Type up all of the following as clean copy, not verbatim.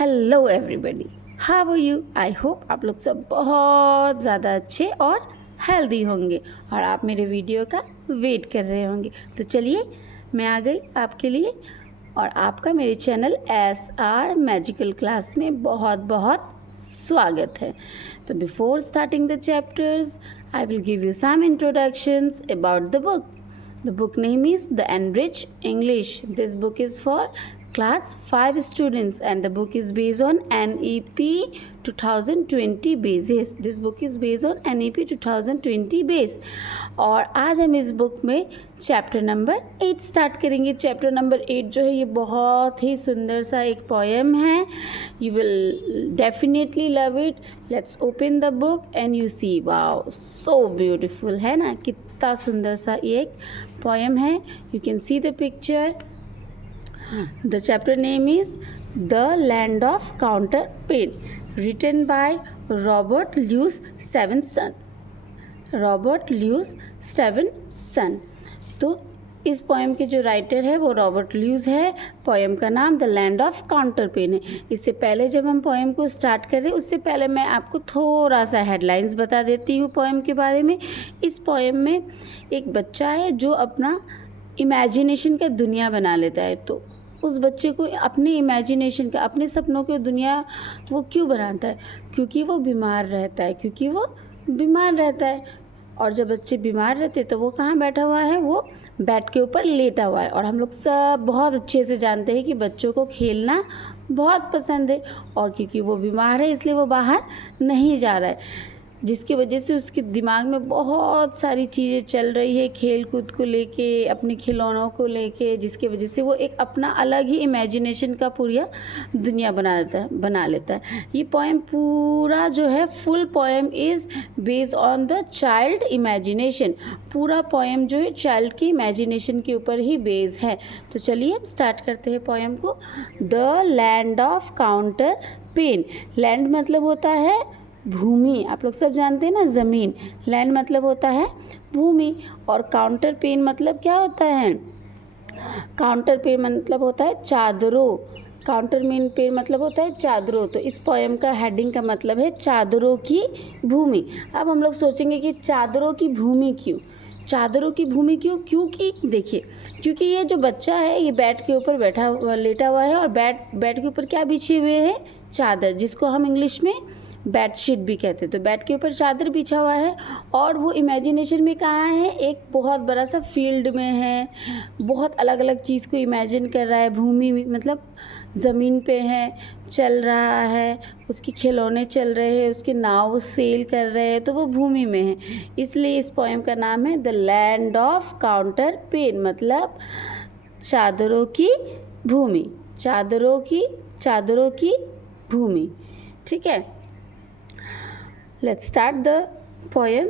Hello everybody, how are you. I hope आप लोग सब बहुत ज़्यादा अच्छे और हेल्दी होंगे और आप मेरे वीडियो का वेट कर रहे होंगे। तो चलिए मैं आ गई आपके लिए और आपका मेरे चैनल SR मैजिकल क्लास में बहुत बहुत स्वागत है। तो before starting the chapters I will give you some introductions about the book. The book name is The Enriched English. This book is for class 5 students and the book is based on NEP 2020 basis. This book is based on NEP 2020 base. और आज हम इस book में chapter number 8 start करेंगे. Chapter number 8 जो है ये बहुत ही सुंदर सा एक पोएम है. You will definitely love it. Let's open the book and you see. Wow, so beautiful है ना, कितना सुंदर सा ये एक poem है. You can see the picture. The chapter name is The Land of Counterpane, written by Robert Louis Stevenson. Robert Louis Stevenson. तो इस पोएम के जो राइटर है वो रॉबर्ट ल्यूज है. पोएम का नाम द लैंड ऑफ काउंटरपेन है. इससे पहले जब हम पोएम को स्टार्ट करें उससे पहले मैं आपको थोड़ा सा हेडलाइंस बता देती हूँ पोएम के बारे में. इस पोएम में एक बच्चा है जो अपना इमेजिनेशन का दुनिया बना लेता है. तो उस बच्चे को अपने इमेजिनेशन का, अपने सपनों की दुनिया वो क्यों बनाता है? क्योंकि वो बीमार रहता है. और जब बच्चे बीमार रहते तो वो कहाँ बैठा हुआ है? वो बेड के ऊपर लेटा हुआ है. और हम लोग सब बहुत अच्छे से जानते हैं कि बच्चों को खेलना बहुत पसंद है और क्योंकि वो बीमार है इसलिए वो बाहर नहीं जा रहा है, जिसकी वजह से उसके दिमाग में बहुत सारी चीज़ें चल रही है खेल कूद को लेके, अपने खिलौनों को लेके, जिसकी वजह से वो एक अपना अलग ही इमेजिनेशन का पूरा दुनिया बना लेता है. ये पोएम पूरा जो है full poem is based on the child imagination. पूरा पोएम जो है चाइल्ड के इमेजिनेशन के ऊपर ही बेस है. तो चलिए हम स्टार्ट करते हैं पोएम को. The land of counterpane. Land मतलब होता है भूमि. आप लोग सब जानते हैं ना, ज़मीन. लैंड मतलब होता है भूमि. और काउंटर पेन मतलब क्या होता है? काउंटर पेन मतलब होता है चादरों. काउंटर पेन मतलब होता है चादरों. तो इस पोएम का हेडिंग का मतलब है चादरों की भूमि. अब हम लोग सोचेंगे कि चादरों की भूमि क्यों? चादरों की भूमि क्यों? क्योंकि देखिए, क्योंकि ये जो बच्चा है ये बेड के ऊपर लेटा हुआ है और बेड के ऊपर क्या बिछे हुए हैं? चादर, जिसको हम इंग्लिश में बेडशीट भी कहते हैं. तो बेड के ऊपर चादर बिछा हुआ है और वो इमेजिनेशन में कहाँ है? एक बहुत बड़ा सा फील्ड में है. बहुत अलग अलग चीज़ को इमेजिन कर रहा है. भूमि मतलब ज़मीन पे है, चल रहा है, उसके खिलौने चल रहे हैं, उसके नाव सेल कर रहे हैं, तो वो भूमि में है. इसलिए इस पोएम का नाम है द लैंड ऑफ काउंटरपेन, मतलब चादरों की भूमि. चादरों की भूमि. ठीक है, let's start the poem.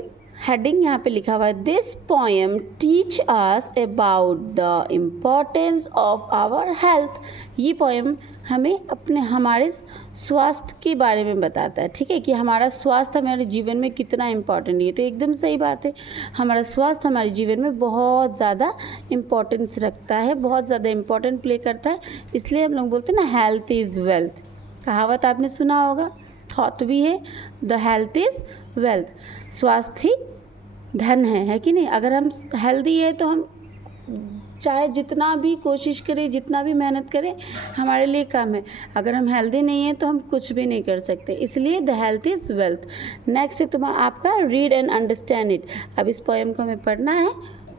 Heading यहाँ पे लिखा हुआ है, this poem teach us about the importance of our health. ये पोएम हमें हमारे स्वास्थ्य के बारे में बताता है. ठीक है, कि हमारा स्वास्थ्य हमारे जीवन में कितना इम्पोर्टेंट है. तो एकदम सही बात है, हमारा स्वास्थ्य हमारे जीवन में बहुत ज़्यादा इम्पोर्टेंस रखता है, बहुत ज़्यादा इम्पोर्टेंट प्ले करता है. इसलिए हम लोग बोलते हैं ना, हेल्थ इज़ वेल्थ. कहावत आपने सुना होगा, थॉट भी है, द हेल्थ इज़ वेल्थ. स्वास्थ्य ही धन है कि नहीं? अगर हम हेल्दी है तो हम चाहे जितना भी कोशिश करें, जितना भी मेहनत करें, हमारे लिए कम है. अगर हम हेल्दी नहीं हैं तो हम कुछ भी नहीं कर सकते. इसलिए the health is wealth. Next है आपका रीड एंड अंडरस्टैंड इट. अब इस पोएम को हमें पढ़ना है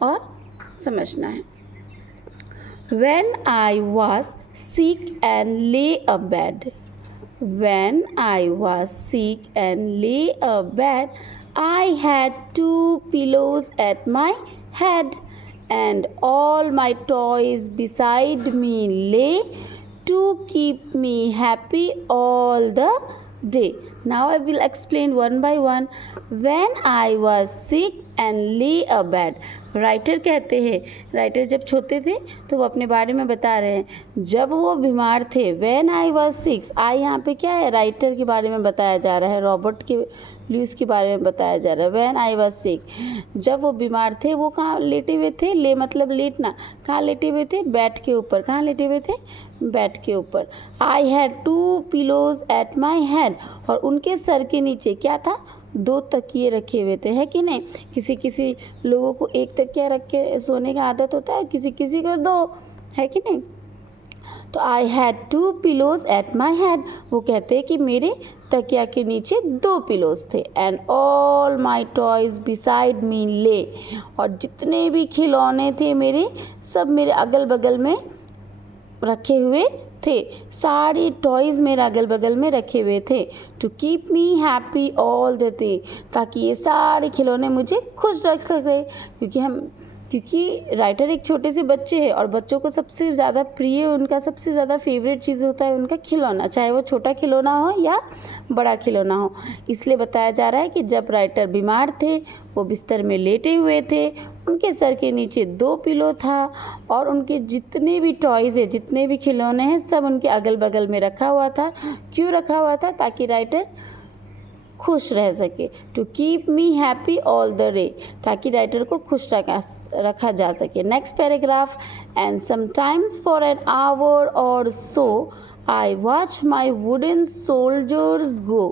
और समझना है. When I was sick and ले अ bed. When I was sick and lay abed, I had 2 pillows at my head, and all my toys beside me lay to keep me happy all the day. Now I will explain one by one. When I was sick and lay abed, writer कहते हैं, writer जब छोटे थे तो वो अपने बारे में बता रहे हैं. जब वो बीमार थे, व्हेन आई वॉज सिक, आई यहाँ पे क्या है? राइटर के बारे में बताया जा रहा है, रॉबर्ट के ल्यूस के बारे में बताया जा रहा है. व्हेन आई वॉज सिक, जब वो बीमार थे, वो कहाँ लेटे हुए थे? ले मतलब लेटना. कहाँ लेटे हुए थे? बेड के ऊपर. कहाँ लेटे हुए थे? बेड के ऊपर। I had 2 pillows at my head, और उनके सर के नीचे क्या था, 2 तकिए रखे हुए थे, है कि नहीं। किसी किसी लोगों को एक तकिया रख के सोने का आदत होता है, किसी किसी को 2, है कि नहीं। तो I had 2 pillows at my head, वो कहते हैं कि मेरे तकिया के नीचे 2 पिलोज थे। And all my toys beside me ले, और जितने भी खिलौने थे मेरे, सब मेरे अगल बगल में रखे हुए थे। सारे टॉयज़ मेरे अगल बगल में रखे हुए थे। To keep me happy all the day, ताकि ये सारे खिलौने मुझे खुश रख सके। क्योंकि राइटर एक छोटे से बच्चे हैं, और बच्चों को सबसे ज़्यादा प्रिय, उनका सबसे ज़्यादा फेवरेट चीज़ होता है उनका खिलौना, चाहे वो छोटा खिलौना हो या बड़ा खिलौना हो। इसलिए बताया जा रहा है कि जब राइटर बीमार थे, वो बिस्तर में लेटे हुए थे, उनके सर के नीचे 2 पिलो था, और उनके जितने भी टॉयज़ है, जितने भी खिलौने हैं, सब उनके अगल बगल में रखा हुआ था। क्यों रखा हुआ था, ताकि राइटर खुश रह सके। To keep me happy all the day, ताकि राइटर को खुश रखा जा सके। Next paragraph, and sometimes for an hour or so I watch my wooden soldiers go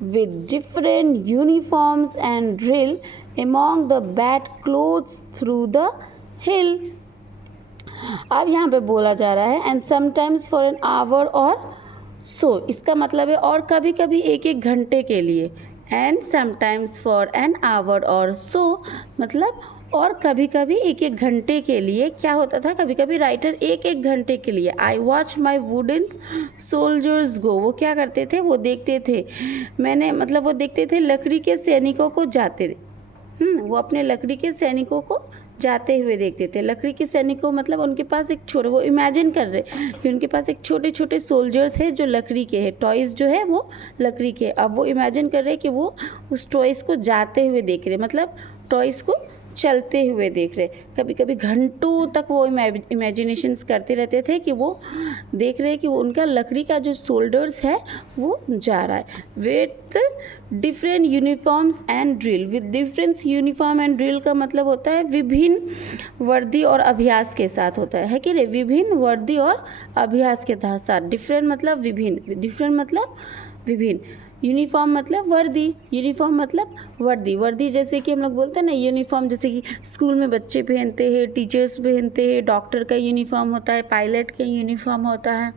with different uniforms and drill among the bed clothes through the hill। अब यहाँ पे बोला जा रहा है and sometimes for an hour or so, इसका मतलब है और कभी कभी 1-1 घंटे के लिए। and sometimes for an hour or so, मतलब और कभी कभी 1-1 घंटे के लिए। क्या होता था, कभी कभी राइटर 1-1 घंटे के लिए I watch my wooden soldiers go, वो क्या करते थे, वो देखते थे, मतलब वो देखते थे लकड़ी के सैनिकों को जाते, वो अपने लकड़ी के सैनिकों को जाते हुए देखते थे। लकड़ी के सैनिकों मतलब उनके पास एक छोटे, वो इमेजिन कर रहे कि उनके पास एक छोटे छोटे सोल्जर्स हैं जो लकड़ी के हैं, टॉयज़ जो है वो लकड़ी के। अब वो इमेजिन कर रहे कि वो उस टॉयज़ को जाते हुए देख रहे, मतलब टॉयज़ को चलते हुए देख रहे। कभी कभी घंटों तक वो इमेजिनेशंस करते रहते थे कि वो देख रहे कि वो उनका लकड़ी का जो शोल्डर्स है वो जा रहा है। With different uniforms and drill, with difference uniform and drill का मतलब होता है विभिन्न वर्दी और अभ्यास के साथ होता है कि नहीं, विभिन्न वर्दी और अभ्यास के साथ। डिफरेंट मतलब विभिन्न, डिफरेंट मतलब विभिन्न, यूनिफॉर्म मतलब वर्दी, यूनिफॉर्म मतलब वर्दी। वर्दी जैसे कि हम लोग बोलते हैं ना, यूनिफॉर्म जैसे कि स्कूल में बच्चे पहनते हैं, टीचर्स पहनते हैं, डॉक्टर का यूनिफॉर्म होता है, पायलट का यूनिफॉर्म होता है।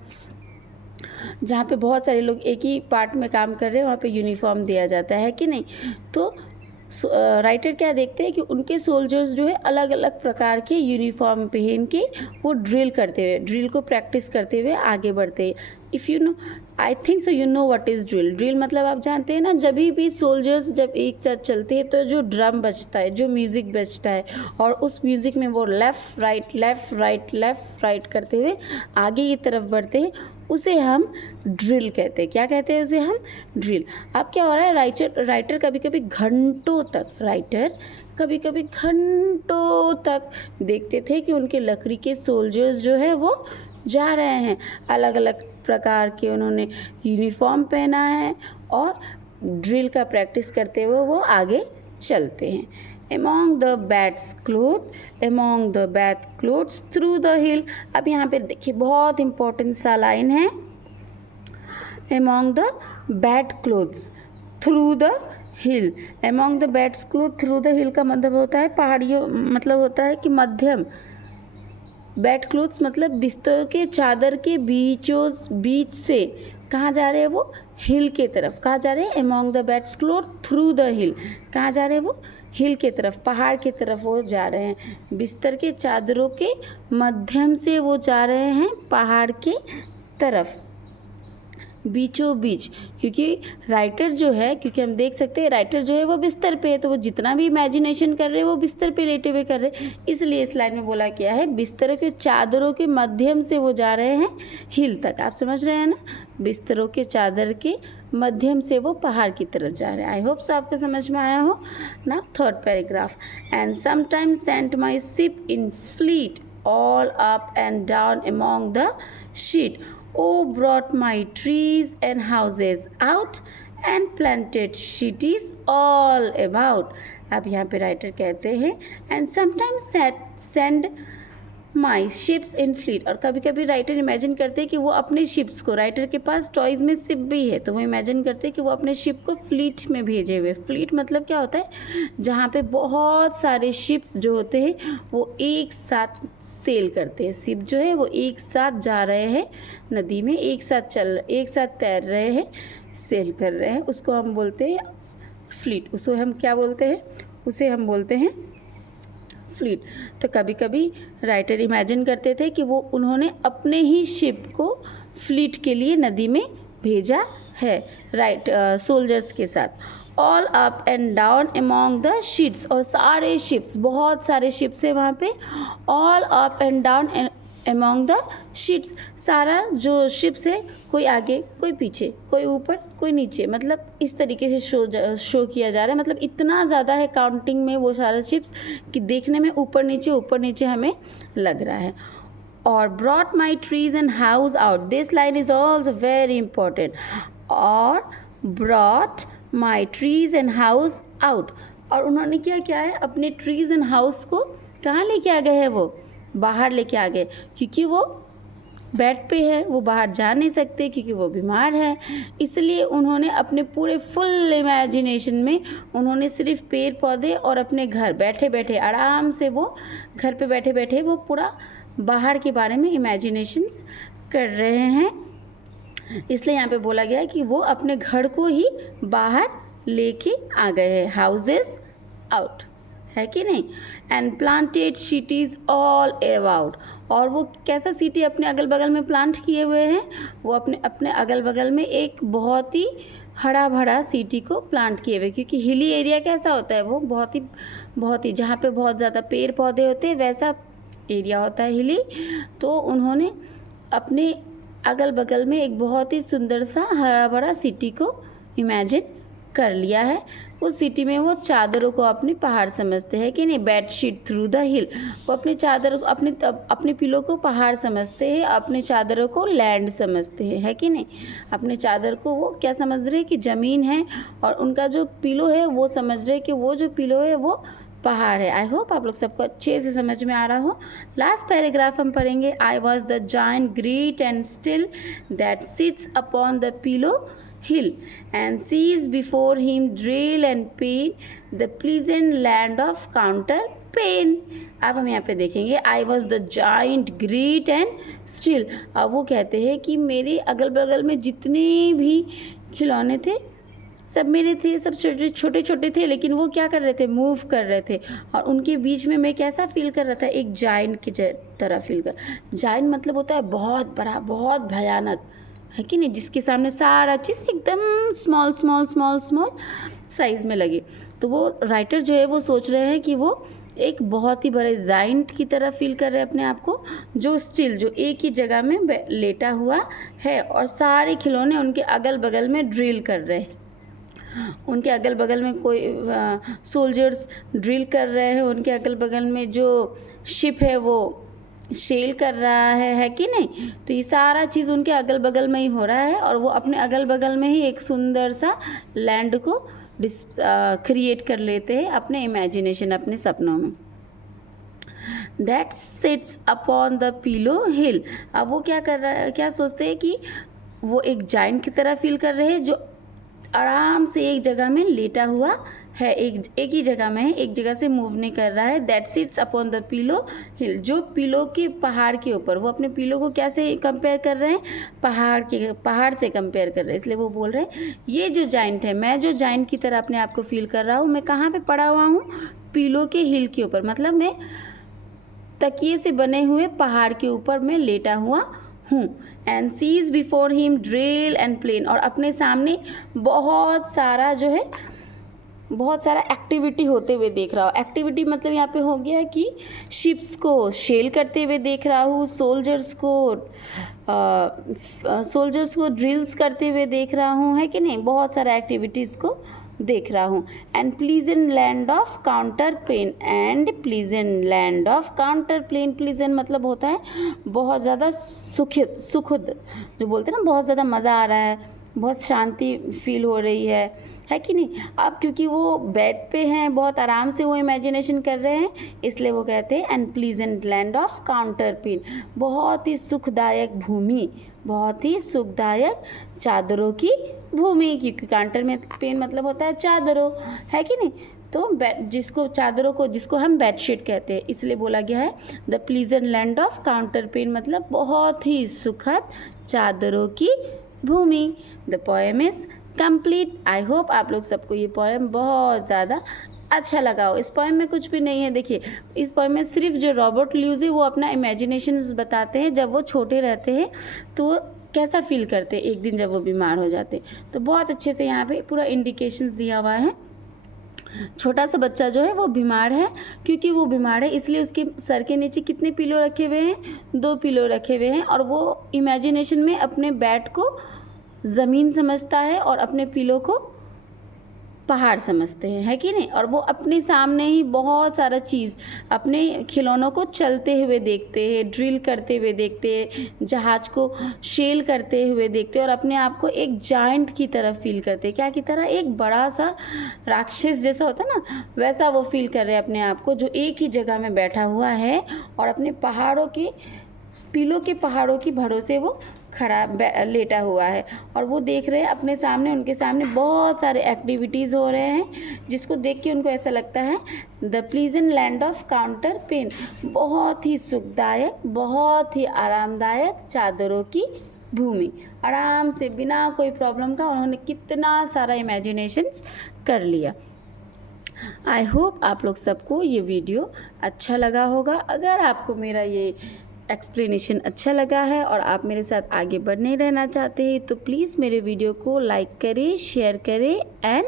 जहाँ पे बहुत सारे लोग एक ही पार्ट में काम कर रहे हैं, वहाँ पे यूनिफॉर्म दिया जाता है कि नहीं। तो राइटर क्या देखते हैं कि उनके सोल्जर्स जो है अलग अलग प्रकार के यूनिफॉर्म पहन के वो ड्रिल करते हुए, ड्रिल को प्रैक्टिस करते हुए आगे बढ़ते हैं। If you know, I think so you know what is drill. Drill मतलब आप जानते हैं ना, जब भी सोल्जर्स जब एक साथ चलते हैं तो जो ड्रम बजता है, जो म्यूज़िक बजता है, और उस म्यूज़िक में वो left right left right left right करते हुए आगे की तरफ बढ़ते हैं, उसे हम ड्रिल कहते हैं। क्या कहते हैं उसे हम? ड्रिल। अब क्या हो रहा है, राइटर कभी कभी घंटों तक देखते थे कि उनके लकड़ी के सोल्जर्स जो है वो जा रहे हैं, अलग अलग प्रकार के उन्होंने यूनिफॉर्म पहना है और ड्रिल का प्रैक्टिस करते हुए वो आगे चलते हैं। Among the bed clothes through the hill। अब यहाँ पे देखिए बहुत इम्पोर्टेंट सा लाइन है, among the bed clothes through the hill। among the bed clothes through the hill का मतलब होता है पहाड़ियों, मतलब होता है कि मध्यम। बेड क्लोथ्स मतलब बिस्तर के चादर के बीच से कहाँ जा रहे हैं वो? हिल के तरफ। कहाँ जा रहे हैं? Among the beds cloth through the हिल। कहाँ जा रहे हैं वो? हिल के तरफ, पहाड़ की तरफ वो जा रहे हैं। बिस्तर के चादरों के माध्यम से वो जा रहे हैं पहाड़ के तरफ, बीचों बीच। क्योंकि राइटर जो है, क्योंकि हम देख सकते हैं राइटर जो है वो बिस्तर पे है, तो वो जितना भी इमेजिनेशन कर रहे हैं वो बिस्तर पे लेटे हुए कर रहे हैं। इसलिए इस लाइन में बोला गया है बिस्तरों के चादरों के माध्यम से वो जा रहे हैं हिल तक। आप समझ रहे हैं ना, बिस्तरों के चादर के माध्यम से वो पहाड़ की तरफ जा रहे हैं। आई होप सो आपको समझ में आया हो ना। Third paragraph, and sometimes sent my ship in fleet all up and down among the sheet. Oh, brought my trees and houses out and planted cities all about। अब यहाँ पे writer कहते हैं and sometimes send my ships in fleet. और कभी कभी writer imagine करते हैं कि वो अपने शिप्स को, राइटर के पास टॉयज़ में शिप भी है, तो वो इमेजिन करते हैं कि वो अपने शिप को फ्लीट में भेजे हुए। फ्लीट मतलब क्या होता है, जहाँ पे बहुत सारे शिप्स जो होते हैं वो एक साथ सेल करते हैं। शिप जो है वो एक साथ जा रहे हैं नदी में, एक साथ तैर रहे हैं, सेल कर रहे हैं, उसको हम बोलते हैं फ्लीट। उसको हम क्या बोलते हैं, उसे हम बोलते हैं फ्लीट। तो कभी कभी राइटर इमेजिन करते थे कि वो उन्होंने अपने ही शिप को फ्लीट के लिए नदी में भेजा है, सोल्जर्स के साथ। All up and down among the sheets, और सारे शिप्स, बहुत सारे शिप्स है वहाँ पे। All up and down among the sheets, सारा जो शिप्स है, कोई आगे कोई पीछे, कोई ऊपर कोई नीचे, मतलब इस तरीके से शो किया जा रहा है। मतलब इतना ज़्यादा है काउंटिंग में वो सारे शिप्स कि देखने में ऊपर नीचे हमें लग रहा है। और brought my trees and house out, this line is also very important. और brought my trees and house out, और उन्होंने क्या किया है, अपने ट्रीज एंड हाउस को कहाँ लेके आ गए हैं, वो बाहर लेके आ गए, क्योंकि वो बेड पे है, वो बाहर जा नहीं सकते क्योंकि वो बीमार है। इसलिए उन्होंने अपने पूरे फुल इमेजिनेशन में उन्होंने सिर्फ पेड़ पौधे और अपने घर, बैठे बैठे आराम से वो घर पे बैठे बैठे वो पूरा बाहर के बारे में इमेजिनेशंस कर रहे हैं। इसलिए यहाँ पे बोला गया है कि वो अपने घर को ही बाहर लेके आ गए हैं, हाउसेस आउट, है कि नहीं। And planted cities all about, और वो कैसा सिटी अपने अगल बगल में प्लांट किए हुए हैं, वो अपने अगल बगल में एक बहुत ही हरा भरा सिटी को प्लांट किए हुए, क्योंकि हिली एरिया कैसा होता है, वो बहुत ही जहाँ पे बहुत ज़्यादा पेड़ पौधे होते हैं वैसा एरिया होता है हिली। तो उन्होंने अपने अगल बगल में एक बहुत ही सुंदर सा हरा भरा सिटी को इमेजिन कर लिया है। उस सिटी में वो चादरों को अपने पहाड़ समझते हैं कि नहीं, बेडशीट थ्रू द हिल, वो अपने चादर को अपने पिलो को पहाड़ समझते हैं, अपने चादरों को लैंड समझते हैं, है कि नहीं। अपने चादर को वो क्या समझ रहे हैं कि ज़मीन है, और उनका जो पिलो है वो समझ रहे हैं कि वो जो पिलो है वो पहाड़ है। आई होप आप लोग सबको अच्छे से समझ में आ रहा हो। लास्ट पैराग्राफ हम पढ़ेंगे। I was the giant great and still that sits upon the pillow hill and sees before him drill and pain, the pleasant land of counterpane। अब हम यहाँ पे देखेंगे I was the giant great and still। अब वो कहते हैं कि मेरे अगल बगल में जितने भी खिलौने थे सब मेरे थे, सब छोटे छोटे थे, लेकिन वो क्या कर रहे थे, मूव कर रहे थे, और उनके बीच में मैं कैसा फील कर रहा था, एक जायंट की तरह फील कर। जायंट मतलब होता है बहुत बड़ा, बहुत भयानक, है कि नहीं, जिसके सामने सारा चीज़ एकदम small small small small size में लगे। तो वो राइटर जो है वो सोच रहे हैं कि वो एक बहुत ही बड़े जायंट की तरह फील कर रहे हैं अपने आप को, जो स्टिल, जो एक ही जगह में लेटा हुआ है, और सारे खिलौने उनके अगल बगल में ड्रिल कर रहे हैं। उनके अगल बगल में कोई सोल्जर्स ड्रिल कर रहे हैं, उनके अगल बगल में जो शिप है वो सेल कर रहा है कि नहीं। तो ये सारा चीज़ उनके अगल बगल में ही हो रहा है, और वो अपने अगल बगल में ही एक सुंदर सा लैंड को क्रिएट कर लेते हैं अपने इमेजिनेशन, अपने सपनों में। That sits upon the pillow hill. अब वो क्या कर रहा है, क्या सोचते हैं कि वो एक जायंट की तरह फील कर रहे हैं जो आराम से एक जगह में लेटा हुआ है, एक ही जगह में है, एक जगह से मूव नहीं कर रहा है। That sits upon the pillow hill, जो पिलो के पहाड़ के ऊपर, वो अपने पिलो को कैसे कंपेयर कर रहे हैं, पहाड़ से कंपेयर कर रहे हैं। इसलिए वो बोल रहे हैं ये जो जाइंट है, मैं जो जाइंट की तरह अपने आप को फील कर रहा हूँ, मैं कहाँ पे पड़ा हुआ हूँ, पिलो के हिल के ऊपर, मतलब मैं तकिए से बने हुए पहाड़ के ऊपर मैं लेटा हुआ हूँ। And sees before him drill and plain, और अपने सामने बहुत सारा जो है, बहुत सारा एक्टिविटी होते हुए देख रहा हूँ। एक्टिविटी मतलब यहाँ पे हो गया कि शिप्स को शेल करते हुए देख रहा हूँ, सोल्जर्स को ड्रिल्स करते हुए देख रहा हूँ, है कि नहीं, बहुत सारा एक्टिविटीज़ को देख रहा हूँ। And pleasant land of counterpane, and pleasant land of counter plane, pleasant मतलब होता है बहुत ज़्यादा सुखद, जो बोलते हैं ना बहुत ज़्यादा मज़ा आ रहा है, बहुत शांति फील हो रही है कि नहीं। अब क्योंकि वो बेड पे हैं, बहुत आराम से वो इमेजिनेशन कर रहे हैं, इसलिए वो कहते हैं and pleasant land of counterpane, बहुत ही सुखदायक भूमि, बहुत ही सुखदायक चादरों की भूमि, क्योंकि काउंटर में पेन मतलब होता है चादरों, है कि नहीं। तो जिसको चादरों को, जिसको हम बेडशीट कहते हैं, इसलिए बोला गया है the pleasant land of counterpane, मतलब बहुत ही सुखद चादरों की भूमि। The poem is complete. I hope आप लोग सबको ये पोएम बहुत ज़्यादा अच्छा लगा हो। इस पोएम में कुछ भी नहीं है, देखिए इस पोएम में सिर्फ जो रॉबर्ट ल्यूज है वो अपना इमेजिनेशंस बताते हैं, जब वो छोटे रहते हैं तो वो कैसा फील करते हैं एक दिन जब वो बीमार हो जाते हैं। तो बहुत अच्छे से यहाँ पे पूरा इंडिकेशंस दिया हुआ है। छोटा सा बच्चा जो है वो बीमार है, क्योंकि वो बीमार है इसलिए उसके सर के नीचे कितने पिलो रखे हुए हैं, 2 पिलो रखे हुए हैं, और वो इमेजिनेशन में अपने बेड को ज़मीन समझता है और अपने पिलो को पहाड़ समझते हैं, है कि नहीं। और वो अपने सामने ही बहुत सारा चीज़, अपने खिलौनों को चलते हुए देखते हैं, ड्रिल करते हुए देखते हैं, जहाज को शेल करते हुए देखते हैं, और अपने आप को एक जायंट की तरह फील करते हैं। क्या की तरह? एक बड़ा सा राक्षस जैसा होता है ना, वैसा वो फील कर रहे हैं अपने आप को, जो एक ही जगह में बैठा हुआ है और अपने पहाड़ों के पिलो के पहाड़ों की भरोसे वो खड़ा लेटा हुआ है, और वो देख रहे हैं अपने सामने, उनके सामने बहुत सारे एक्टिविटीज़ हो रहे हैं, जिसको देख के उनको ऐसा लगता है the pleasant land of counterpane, बहुत ही सुखदायक, बहुत ही आरामदायक चादरों की भूमि। आराम से बिना कोई प्रॉब्लम का उन्होंने कितना सारा इमेजिनेशंस कर लिया। आई होप आप लोग सबको ये वीडियो अच्छा लगा होगा। अगर आपको मेरा ये एक्सप्लेनेशन अच्छा लगा है और आप मेरे साथ आगे बढ़ने रहना चाहते हैं तो प्लीज़ मेरे वीडियो को लाइक करें, शेयर करें एंड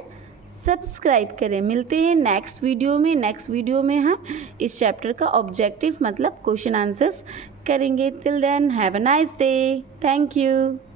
सब्सक्राइब करें। मिलते हैं नेक्स्ट वीडियो में। नेक्स्ट वीडियो में हम इस चैप्टर का ऑब्जेक्टिव मतलब क्वेश्चन आंसर्स करेंगे। Till then have a nice day. Thank you.